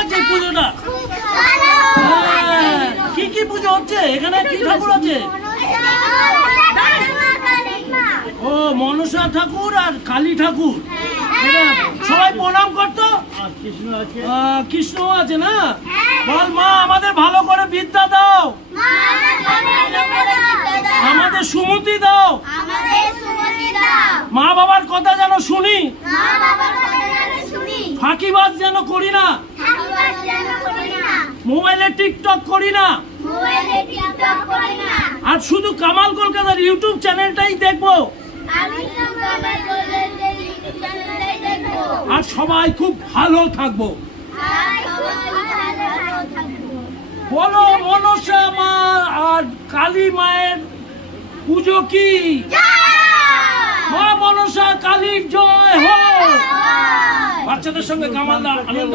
লাগছে এই পুজোটা? কি কি পুজো হচ্ছে এখানে? কি ঠাকুর আছে? ও মনসা ঠাকুর আর কালী ঠাকুর। সবাই প্রণাম করতো। কৃষ্ণ আছে না? বল মা আমাদের ভালো করে বিদ্যা দাও, আমাদের সুমতি দাও, মা বাবার কথা যেন শুনি, ফাঁকিবাজ যেন করি না, মোবাইলে টিকটক করি না, আর শুধু কামাল কলকাতার ইউটিউব চ্যানেলটাই দেখবো। আর সবাই খুব ভালো থাকবো। বলো মনসা মা আর কালী মায়ের পুজো কি? মা মনসা কালীর জয় হোক। বাচ্চাদের সঙ্গে কামাল আনন্দ